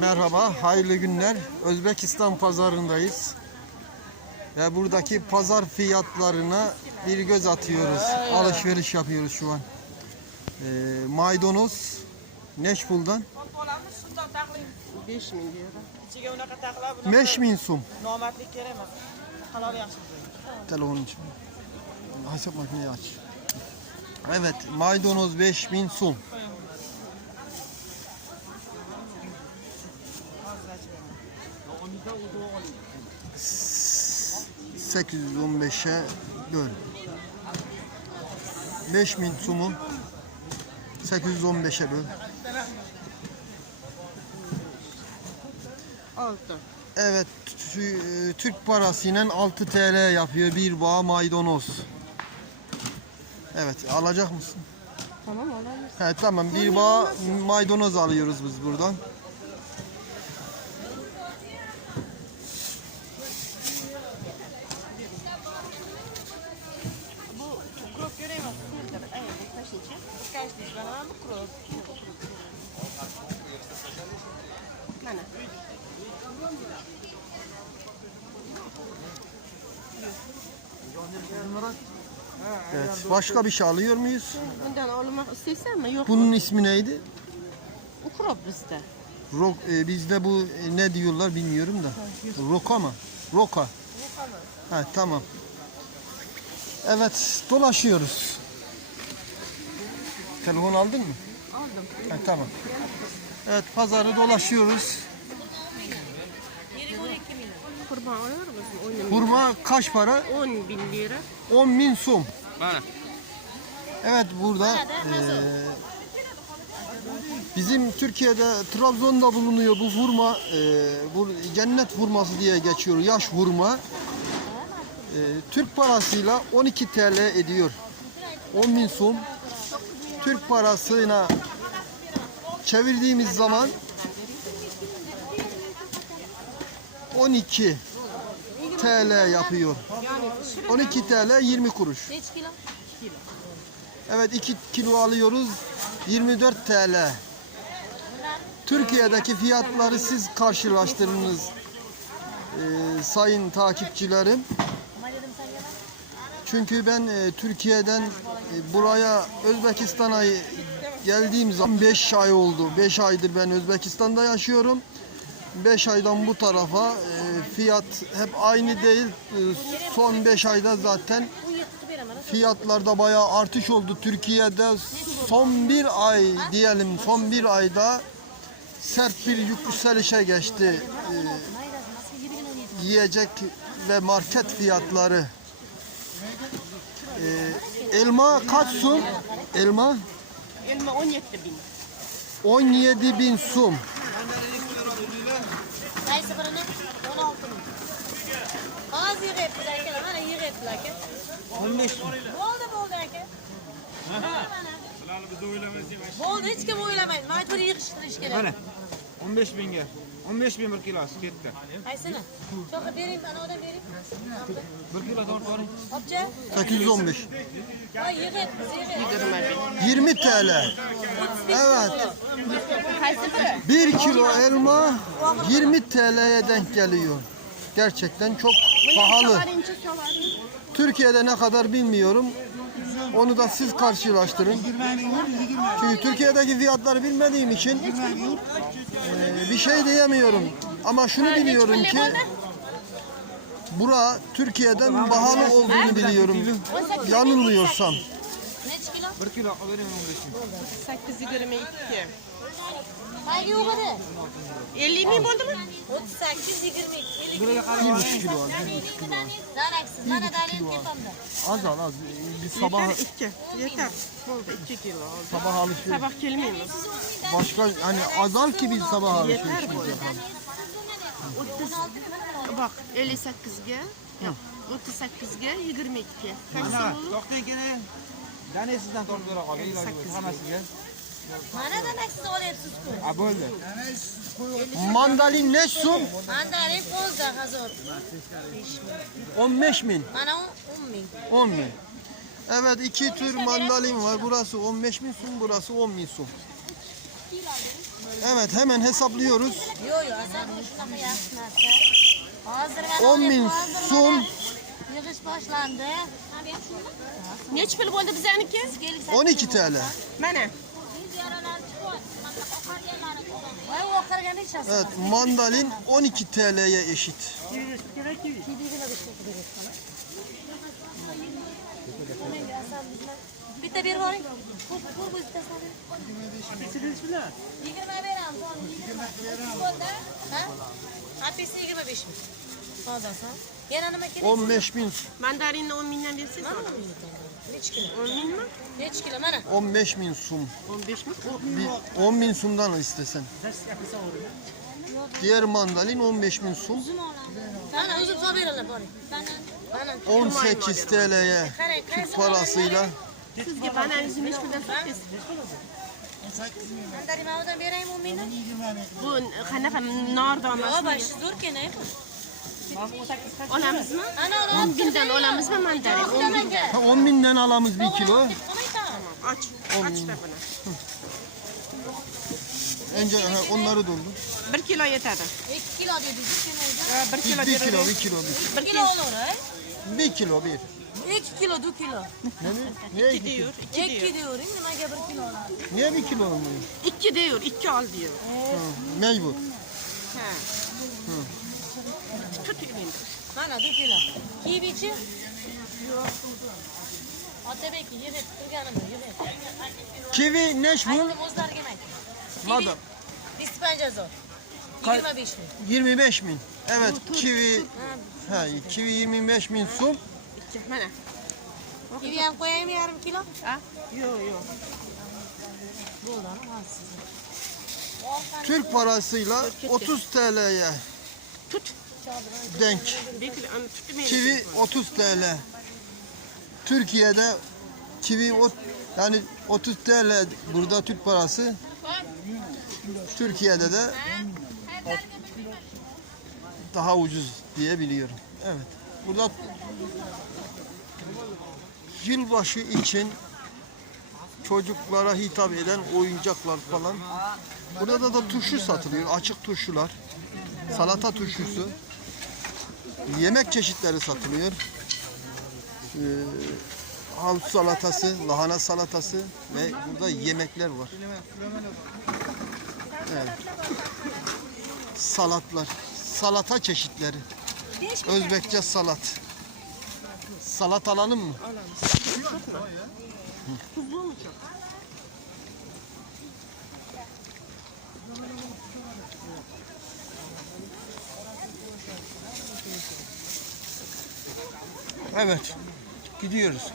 Merhaba, hayırlı günler. Özbekistan pazarındayız. Ve buradaki pazar fiyatlarına bir göz atıyoruz. Alışveriş yapıyoruz şu an. Ee, maydanoz Neşpul'dan 5 ming taqlab unaqa 5000 so'm. nomadlik kerak emas halol yaxshi Telefonun için. Hesap makineyi aç. Evet, maydanoz 5000 so'm. ...815'e böl. 5000 sumu 815'e böl. 6. Evet, e, Türk parasıyla 6 TL yapıyor bir bağ maydanoz. Evet, alacak mısın? Tamam alalım. He tamam, bir bağ maydanoz alıyoruz biz buradan. Evet, başka bir şey alıyor muyuz? Bundan almak isteysenmi? Yok. Bunun ismi neydi? Ukrop bizde. Rok, e, bizde bu e, ne diyorlar bilmiyorum da. Roka mı? Roka. Ha tamam. Evet, dolaşıyoruz. Telefon aldın mı? Aldım. Ha, tamam. Evet, pazarı dolaşıyoruz. Mısın? 10 bin. Hurma kaç para? 10 bin lira. 10 bin som. Evet burada eee, bizim Türkiye'de Trabzon'da bulunuyor bu hurma. eee, bu cennet hurması diye geçiyor. Yaş hurma. Eee, Türk parasıyla 12 TL ediyor. 10 bin som. Türk parasıyla çevirdiğimiz zaman 12 TL yapıyor. 12 TL 20 kuruş. Evet 2 kilo alıyoruz 24 TL. Türkiye'deki fiyatları siz karşılaştırınız ee, sayın takipçilerim. Çünkü ben e, Türkiye'den e, buraya Özbekistan'a geldiğim zaman 5 ay oldu. 5 aydır ben Özbekistan'da yaşıyorum. 5 aydan bu tarafa e, fiyat hep aynı değil. E, son 5 ayda zaten fiyatlarda bayağı artış oldu. Türkiye'de son bir ay diyelim son bir ayda sert bir yükselişe geçti. Ee, yiyecek ve market fiyatları. Ee, elma kaç sum? Elma Elma 17 bin. 17 bin sum. Qaysi birini? 16 ming. Hozir yig'yapmiz aka, mana yig'yaptilar aka. 15 Bo'ldi, bo'ldi aka. Bo'ldi, hech kim o'ylamaydi. Majbur yig'ishtirish kerak. Mana 15 binga 15 bin bir kilosi ketdi. Qaysini? Cho'qib bering, mana odam bering. Bir kilo tortib oling. Obcha. 815. Voy, yig'yapmiz, yig'yapmiz. 20 TL. 35 Evet. Qaysi biri? 1 kilo elma 20 TL'ye denk geliyor. Gerçekten çok pahalı. Türkiye'de ne kadar bilmiyorum. Onu da siz karşılaştırın. Çünkü Türkiye'deki fiyatları bilmediğim için eee, bir şey diyemiyorum. Ama şunu biliyorum ki bura Türkiye'den pahalı olduğunu biliyorum. Yanılmıyorsam. Bir kilo olavering 15 bin. 822. Qayga yo'q edi? 20 oldu mu? 38, 20, kilo az. az. Zararsız. Al az. Hani biz sabah... Yeter 2. Yeter. Burada 2 kilo. Sabah alışıyor. Sabah gelmiyoruz. Başka hani azal ki biz sabah alışıyoruz. Yeter bu. 30, bak 58'e. Yok. 38'e 22. Kaç olur? Doktor gelin. Danesizden torbalara kalıyor. 58'e. Manadan eksiz ol hep suskun. Ha böyle. Mandalin ne sum? Mandalin pozda hazır. 15 bin. Bana 10 bin. 10 bin. Evet iki tür mandalin var. Burası 15 bin sum, burası 10 bin sum. Evet hemen hesaplıyoruz. 10 bin sum. Yığış başlandı. Ne çipil oldu bize 12? 12 TL. Mene. Evet mandalin 12 TL'ye eşit. Bitta bir var. Kur kur bu istesen. Yigirma beram son. Yigirma Ha? Hapisi yigirma beş mi? Ondan sonra. Yana nima kerak? 15 bin Mandarinni 10 mingdan bersangiz. Neç kilo? 10 mingmi? Neç kilo mana? 15 bin sum. 15 mi? Bir 10 bin sumdan istesen. Diğer mandalin 15 bin sum. Mana uzun beringlar bori. Mana. 18 TL'ye Türk parasıyla Sizga banangizni nechi puldan sotdingiz? Mandari mavadan beraymi o'n mingdan? Bu qanaqa nordon Yo, emasmi? bashi zo'r kerak bu. Olamizmi? Ana 10 mingdan olamizmi mandarin? 10 mingdan. Ha, 10 binden alamız bir kilo. Och. Och da buni. Önce ha, onları doldu. 1 kilo yetadi. 2 kilo dedi. 2 kilo. 1 kilo Bir kilo, bir kilo, bir 1 kilo olur ha? Bir kilo bir. 2 kilo, 2 kilo. Ne diyor? Niye 2 iki diyor, 2 diyor. 2 diyor. Nimaga 1 kilo oladi? Niye bir kilo olmuyor? 2 diyor, 2 al diyor. Ha, mecbur. Ha. Tut endi. Mana 2 kilo. Kivichi? Otabek yig'ib turganimda yig'ib. Kivi neş bu? O'zlariga aytdim. Madam. Dispanjazo. Kay- 25 ming. 25 bin. Evet kivi. Ha, kivi 25 bin sum. 2 mana. Kivi ham qo'yaymi yarim kilo? Ha? Yo'q, yo'q. Bo'ldi, ana hozir sizni. Türk parasıyla 30 TL'ye Tut. Denk. Kivi 30 TL. Türkiye'de kivi ot, yani 30 TL burada Türk parası. Türkiye'de de daha ucuz diye biliyorum. Evet. Burada yılbaşı için çocuklara hitap eden oyuncaklar falan. Burada da turşu satılıyor. Açık turşular. Salata turşusu. Yemek çeşitleri satılıyor. Ee, havuç salatası, lahana salatası ve burada yemekler var. Evet. Salatlar, salata çeşitleri. Özbekçe salat. Salat alalım mı? Tuzlu Evet. Gidiyoruz.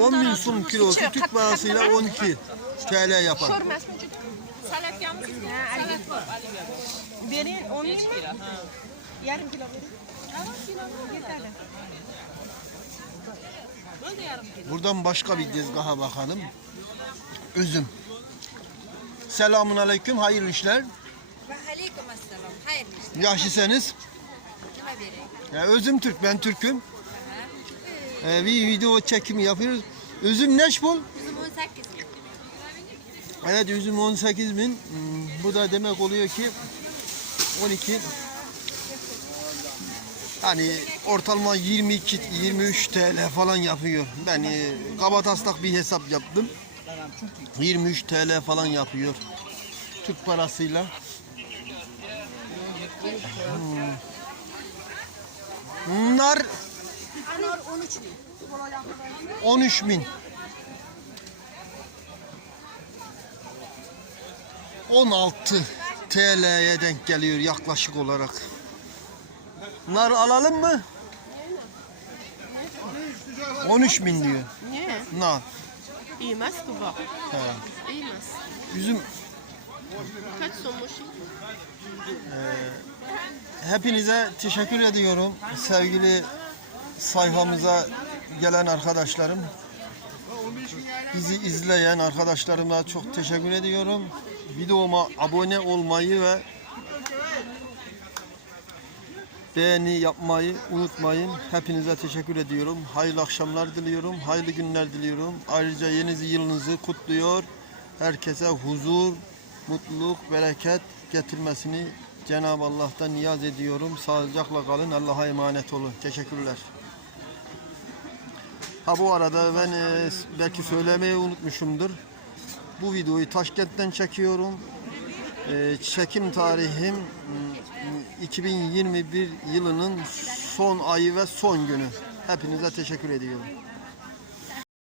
On bin sum kilosu Türk parasıyla 12 TL yapar. Ko'rmasmi Salatyamiz. Salat bor. Bering 10 ming Yarim kilo bering. Yarim kilo yetadi. Buradan başka bir tezgaha bakalım. Üzüm. Selamun aleyküm, hayırlı işler. Aleyküm assalam. Hayırlı Yaşlısınız. Kime vereyim? Ya özüm Türk, ben Türk'üm. Ee, bir video çekimi yapıyoruz. Üzüm neş bul? Bizim 18 bin. Evet üzüm 18 bin. Hmm, Bu da demek oluyor ki 12 hani ortalama 22 23 TL falan yapıyor. Ben e, kabataslak bir hesap yaptım. 23 TL falan yapıyor. Türk parasıyla. Hmm. Nar 13 bin. 16 TL'ye denk geliyor yaklaşık olarak. Nar alalım mı? 13 bin diyor. Ne? Nar. İyi emas ku bu. He. İyi emas. Üzüm Kaç so'mmuş? hepinize teşekkür ediyorum. Sevgili sayfamıza gelen arkadaşlarım. Bizi izleyen arkadaşlarıma çok teşekkür ediyorum. Videoma abone olmayı ve beğeni yapmayı unutmayın. Hepinize teşekkür ediyorum. Hayırlı akşamlar diliyorum. Hayırlı günler diliyorum. Ayrıca yeni yılınızı kutluyor. Herkese huzur, mutluluk, bereket getirmesini Cenab-ı Allah'tan niyaz ediyorum. Sağlıcakla kalın. Allah'a emanet olun. Teşekkürler. Ha bu arada ben e, belki söylemeyi unutmuşumdur. Bu videoyu Taşkent'ten çekiyorum. E, çekim tarihim mm, 2021 yılının son ayı ve son günü. Hepinize teşekkür ediyorum.